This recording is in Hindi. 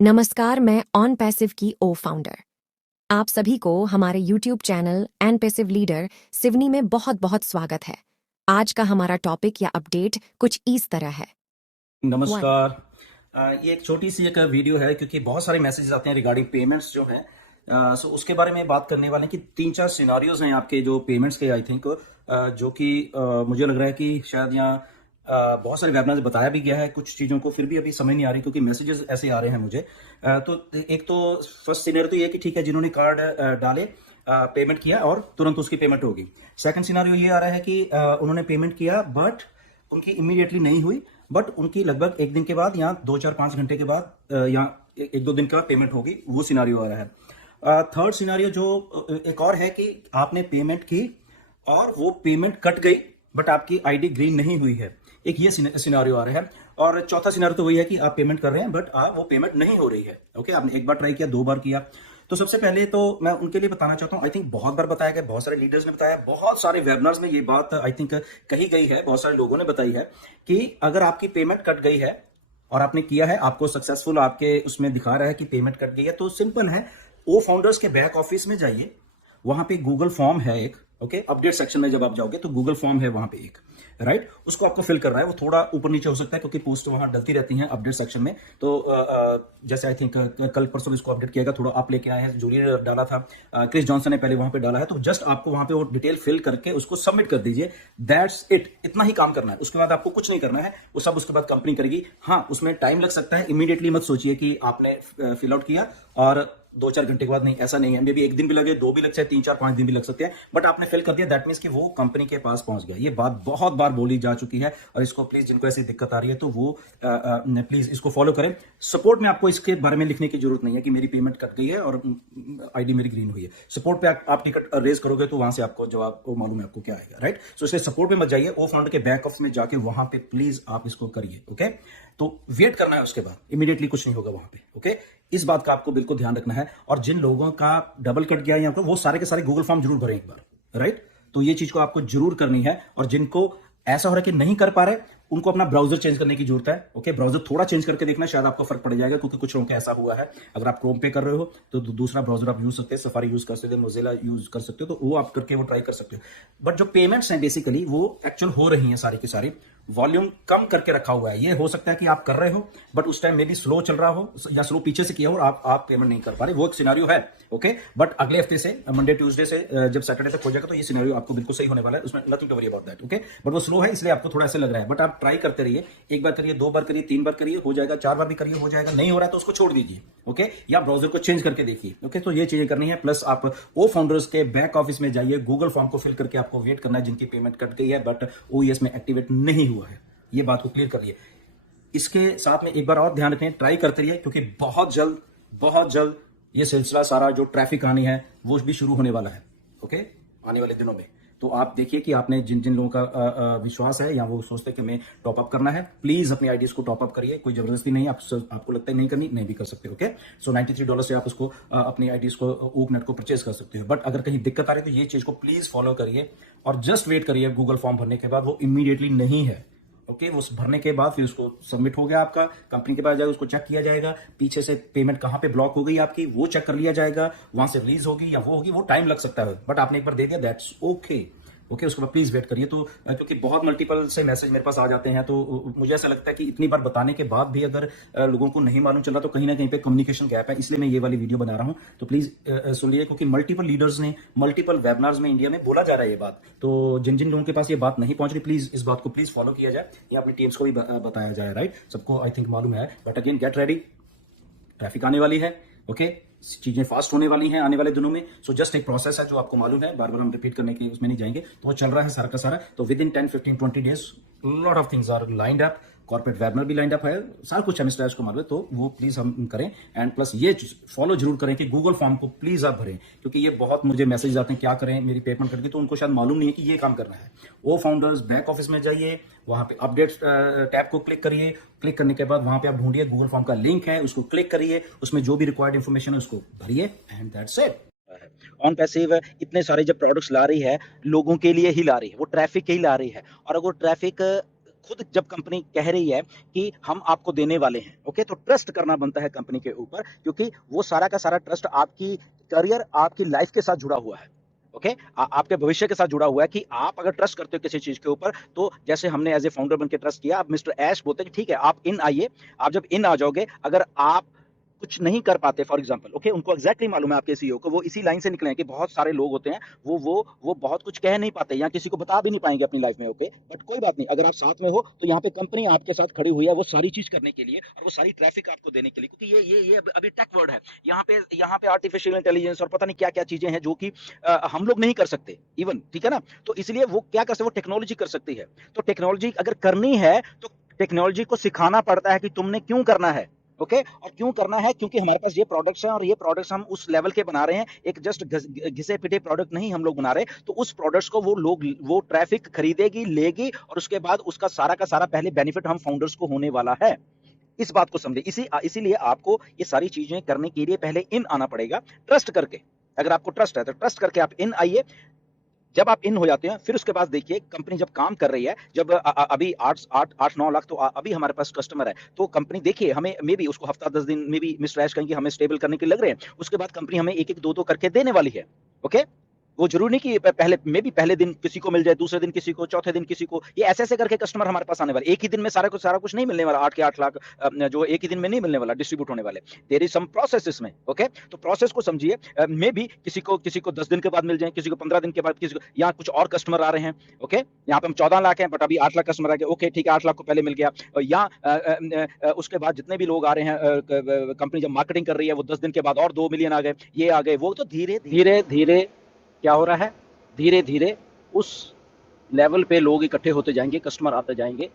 नमस्कार, मैं ऑन पैसिव की ओ फाउंडर। आप सभी को हमारे YouTube channel and passive leader Seoni में बहुत बहुत स्वागत है। आज का हमारा टॉपिक या अपडेट कुछ इस तरह है। नमस्कार। ये एक छोटी सी एक वीडियो है क्योंकि बहुत सारे मैसेजेस आते हैं रिगार्डिंग पेमेंट्स जो हैं। सो उसके बारे में बात करने वाले हैं कि 3-4 सिनारियोज हैं आपके जो पेमेंट्स के आई थिंक, जो कि मुझे लग रहा है कि शायद यहाँ बहुत सारे वेबनार में बताया भी गया है कुछ चीज़ों को, फिर भी अभी समझ नहीं आ रही क्योंकि मैसेजेस ऐसे आ रहे हैं मुझे। तो एक तो फर्स्ट सिनेरियो तो ये कि ठीक है, जिन्होंने कार्ड डाले, पेमेंट किया और तुरंत उसकी पेमेंट होगी। सेकंड सिनारियो ये आ रहा है कि उन्होंने पेमेंट किया बट उनकी इमीडिएटली नहीं हुई, बट उनकी लगभग एक दिन के बाद या 2-4-5 घंटे के बाद या एक दो दिन के बाद पेमेंट होगी, वो सिनारियो आ रहा है। थर्ड सिनारियो जो एक और है कि आपने पेमेंट की और वो पेमेंट कट गई बट आपकी आईडी ग्रीन नहीं हुई है, एक ये सिनारियो आ रहा है। और चौथा सिनारियो तो वही है कि आप पेमेंट कर रहे हैं बट वो पेमेंट नहीं हो रही है। ओके, आपने एक बार ट्राई किया, 2 बार किया। तो सबसे पहले तो मैं उनके लिए बताना चाहता हूं, आई थिंक बहुत बार बताया गया, बहुत सारे लीडर्स ने बताया, बहुत सारे वेबिनार्स में ये बात आई थिंक कही गई है, बहुत सारे लोगों ने बताई है कि अगर आपकी पेमेंट कट गई है और आपने किया है, आपको सक्सेसफुल आपके उसमें दिखा रहा है कि पेमेंट कट गई है, तो सिंपल है, ओ फाउंडर्स के बैक ऑफिस में जाइए, वहां पे गूगल फॉर्म है एक। ओके, अपडेट सेक्शन में जब आप जाओगे तो गूगल फॉर्म है वहां पे एक, राइट, उसको आपको फिल करना है। वो थोड़ा ऊपर नीचे हो सकता है क्योंकि पोस्ट वहां डलती रहती हैं अपडेट सेक्शन में। तो जैसे आई थिंक कल परसों इसको अपडेट किया गया, थोड़ा आप लेके आए हैं, जूली ने डाला था, क्रिस जॉनसन ने पहले वहां पे डाला है, तो जस्ट आपको वहां पे वो डिटेल फिल करके उसको सबमिट कर दीजिए। दैट्स इट, इतना ही काम करना है, उसके बाद आपको कुछ नहीं करना है, वो सब उसके बाद कंपनी करेगी। हाँ, उसमें टाइम लग सकता है, इमीडिएटली मत सोचिए कि आपने फिल आउट किया और 2-4 घंटे के बाद, नहीं, ऐसा नहीं है। मे भी एक दिन भी लगे, 2 भी लग सकते हैं, 3-4-5 दिन भी लग सकते हैं, बट आपने फिल कर दिया, दैट मीन्स कि वो कंपनी के पास पहुंच गया। ये बात बहुत बार बोली जा चुकी है और इसको प्लीज, जिनको ऐसी दिक्कत आ रही है तो वो प्लीज इसको फॉलो करें। सपोर्ट में आपको इसके बारे में लिखने की जरूरत नहीं है कि मेरी पेमेंट कट गई है और आईडी मेरी ग्रीन हुई है। सपोर्ट पे आप टिकट रेज करोगे तो वहां से आपको जवाब मालूम है आपको क्या आएगा, राइट। सो इसलिए सपोर्ट में मत जाइए, ओ फाउंडर के बैक ऑफिस में जाके वहां पे प्लीज आप इसको करिए। ओके, तो वेट करना है, उसके बाद इमीडिएटली कुछ नहीं होगा वहां पे। ओके, इस बात का आपको बिल्कुल ध्यान रखना है। और जिन लोगों का डबल कट गया या वो सारे के सारे गूगल फॉर्म जरूर भरें एक बार, राइट। तो ये चीज को आपको जरूर करनी है। और जिनको ऐसा हो रहा है कि नहीं कर पा रहे, उनको अपना ब्राउजर चेंज करने की जरूरत है। ओके, ब्राउजर थोड़ा चेंज करके देखना, शायद आपको फर्क पड़ जाएगा, क्योंकि कुछ लोगों का ऐसा हुआ है। अगर आप क्रोम पे कर रहे हो तो दूसरा ब्राउजर आप यूज सकते हैं, सफारी यूज कर सकते हैं, मोजिला यूज कर सकते हो, तो वो आप करके वो ट्राई कर सकते हो। बट जो पेमेंट्स हैं बेसिकली वो एक्चुअल हो रही हैं सारी की सारी, वॉल्यूम कम करके रखा हुआ है। ये हो सकता है कि आप कर रहे हो बट उस टाइम मे बी स्लो चल रहा हो या स्लो पीछे से किया हो और आप पेमेंट नहीं कर पा रहे, वो एक सिनेरियो है। ओके, बट अगले हफ्ते से, मंडे ट्यूसडे से जब सैटरडे तक हो जाएगा तो ये सिनेरियो आपको बिल्कुल सही होने वाला है, उसमें nothing to worry about that. Okay, but वो स्लो है इसलिए आपको थोड़ा ऐसा लग रहा है, बट आप ट्राई करते रहिए। एक बार करिए, 2 बार करिए, 3 बार करिए, हो जाएगा, 4 बार भी करिए, हो जाएगा। नहीं हो रहा है तो उसको छोड़ दीजिए। ओके, या ब्राउजर को चेंज करके देखिए। ओके, तो ये चीजें करनी है। प्लस आप ओ फाउंडर्स के बैक ऑफिस में जाइए, गूगल फॉर्म को फिल करके आपको वेट करना है, जिनकी पेमेंट कट गई है बट ओईएस में एक्टिवेट नहीं हुआ है। ये बात को क्लियर कर लिए। इसके साथ में एक बार और ध्यान रखें, ट्राई करते रहिए, क्योंकि बहुत जल्द ये सिलसिला सारा जो ट्रैफिक आनी है वो भी शुरू होने वाला है। ओके, आने वाले दिनों में। तो आप देखिए कि आपने जिन जिन लोगों का विश्वास है या वो सोचते हैं कि हमें टॉप अप करना है, प्लीज अपनी आईडीज को टॉप अप करिए। कोई जबरदस्ती नहीं है, आपको लगता है नहीं करनी, नहीं भी कर सकते। ओके, सो $93 से आप उसको अपनी आईडीज को ऊकनेट को परचेज कर सकते हो। बट अगर कहीं दिक्कत आ रही है तो ये चीज को प्लीज फॉलो करिए और जस्ट वेट करिए। गूगल फॉर्म भरने के बाद वो इमीडिएटली नहीं है। ओके, वो भरने के बाद फिर उसको सबमिट हो गया, आपका कंपनी के पास जाएगा, उसको चेक किया जाएगा, पीछे से पेमेंट कहां पे ब्लॉक हो गई आपकी वो चेक कर लिया जाएगा, वहां से रिलीज होगी या वो होगी, वो टाइम लग सकता है, बट आपने एक बार दे दिया, दैट्स ओके। ओके, उसके बाद प्लीज वेट करिए। तो क्योंकि बहुत मल्टीपल से मैसेज मेरे पास आ जाते हैं, तो मुझे ऐसा लगता है कि इतनी बार बताने के बाद भी अगर लोगों को नहीं मालूम चल रहा तो कहीं ना कहीं पे कम्युनिकेशन गैप है, इसलिए मैं ये वाली वीडियो बना रहा हूं। तो प्लीज सुनिए, क्योंकि मल्टीपल लीडर्स ने मल्टीपल वेबिनार्स में इंडिया में बोला जा रहा है ये बात। तो जिन जिन लोगों के पास ये बात नहीं पहुंच रही, प्लीज इस बात को प्लीज फॉलो किया जाए, या अपनी टीम्स को भी बताया जाए, राइट। सबको आई थिंक मालूम है, but again get ready, traffic आने वाली है। ओके, चीजें फास्ट होने वाली हैं आने वाले दिनों में। सो जस्ट एक प्रोसेस है जो आपको मालूम है, बार बार हम रिपीट करने के उसमें नहीं जाएंगे, तो वो चल रहा है सारा का सारा। तो within 10-15-20 days lot of things are lined up, corporate webinar भी लाइंड अप है, सारा कुछ मिस्टर को मालूम है, तो वो प्लीज हम करें। एंड प्लस ये फॉलो जरूर करें कि गूगल फॉर्म को प्लीज आप भरें, क्योंकि ये बहुत मुझे मैसेज आते हैं क्या करें मेरी पेमेंट करके, तो उनको शायद मालूम नहीं है कि ये काम करना है। वो फाउंडर्स बैक ऑफिस में जाइए, वहां पे अपडेट टैब को क्लिक करिए, क्लिक करने के बाद वहां पे आप ढूंढिए गूगल फॉर्म का लिंक है, उसको क्लिक करिए, उसमें जो भी रिक्वायर्ड इन्फॉर्मेशन है उसको भरिए, and that's it. On passive इतने सारे जब प्रोडक्ट्स ला रही है, लोगों के लिए ही ला रही है, वो ट्रैफिक के ही ला रही है। और अगर ट्रैफिक खुद जब कंपनी कह रही है कि हम आपको देने वाले हैं, ओके, तो ट्रस्ट करना बनता है कंपनी के ऊपर, क्योंकि वो सारा का सारा ट्रस्ट आपकी करियर, आपकी लाइफ के साथ जुड़ा हुआ है। ओके, आपके भविष्य के साथ जुड़ा हुआ है कि आप अगर ट्रस्ट करते हो किसी चीज के ऊपर, तो जैसे हमने एज ए फाउंडर बन के ट्रस्ट किया, अब मिस्टर ऐश बोलते हैं कि ठीक है आप इन आइए, आप जब इन आ जाओगे, अगर आप कुछ नहीं कर पाते फॉर एग्जांपल, ओके, उनको एग्जैक्टली मालूम है आपके सीईओ को, वो इसी लाइन से निकले हैं कि बहुत सारे लोग होते हैं वो बहुत कुछ कह नहीं पाते या किसी को बता भी नहीं पाएंगे अपनी लाइफ में, ओके, बट कोई बात नहीं, अगर आप साथ में हो तो यहाँ पे कंपनी आपके साथ खड़ी हुई है वो सारी चीज करने के लिए और वो सारी ट्रैफिक आपको देने के लिए, क्योंकि ये अभी टेक वर्ड है, यहाँ पे आर्टिफिशियल इंटेलिजेंस और पता नहीं क्या क्या चीजें हैं जो कि हम लोग नहीं कर सकते इवन, ठीक है ना, तो इसलिए वो क्या कर सकते, वो टेक्नोलॉजी कर सकती है, तो टेक्नोलॉजी अगर करनी है तो टेक्नोलॉजी को सिखाना पड़ता है कि तुमने क्यों करना है, ओके, और क्यों करना है, क्योंकि हमारे पास ये प्रोडक्ट्स हैं और ये प्रोडक्ट्स हम उस लेवल के बना रहे हैं, एक जस्ट घिसे पिटे प्रोडक्ट नहीं हम लोग बना रहे, तो उस प्रोडक्ट्स को वो ट्रैफिक खरीदेगी, लेगी, और उसके बाद उसका सारा का सारा पहले बेनिफिट हम फाउंडर्स को होने वाला है। इस बात को समझे, इसीलिए आपको ये सारी चीजें करने के लिए पहले इन आना पड़ेगा, ट्रस्ट करके। अगर आपको ट्रस्ट है तो ट्रस्ट करके आप इन आइए, जब आप इन हो जाते हैं फिर उसके बाद देखिए कंपनी जब काम कर रही है, जब अभी 8-9 लाख तो अभी हमारे पास कस्टमर है, तो कंपनी देखिए हमें मे बी उसको हफ्ता 10 दिन में भी मिस्टर ऐश कहेंगे हमें स्टेबल करने के लिए लग रहे हैं, उसके बाद कंपनी हमें एक एक दो करके देने वाली है, ओके, वो जरूरी नहीं कि पहले दिन किसी को मिल जाए, दूसरे दिन किसी को, चौथे दिन किसी को, ये ऐसे ऐसे करके कस्टमर हमारे पास आने वाले, एक ही दिन में सारा कुछ नहीं मिलने वाला, 8 के 8 लाख जो एक ही दिन में नहीं मिलने वाला, डिस्ट्रीब्यूट होने वाले, देयर इज सम प्रोसेस इसमें, ओके, तो प्रोसेस को समझिए, मे बी किसी को 10 दिन के बाद मिल जाए, किसी को 15 दिन के बाद, किसी को, यहाँ कुछ और कस्टमर आ रहे हैं, ओके, यहाँ पे हम 14 लाख हैं बट अभी 8 लाख कस्टमर आ गए, ओके ठीक है 8 लाख को पहले मिल गया, यहाँ उसके बाद जितने भी लोग आ रहे हैं, कंपनी जब मार्केटिंग कर रही है वो 10 दिन के बाद और 2 मिलियन आ गए, ये आ गए, वो तो धीरे धीरे धीरे क्या हो रहा है, धीरे धीरे उस लेवल पे लोग इकट्ठे होते जाएंगे, कस्टमर आते जाएंगे।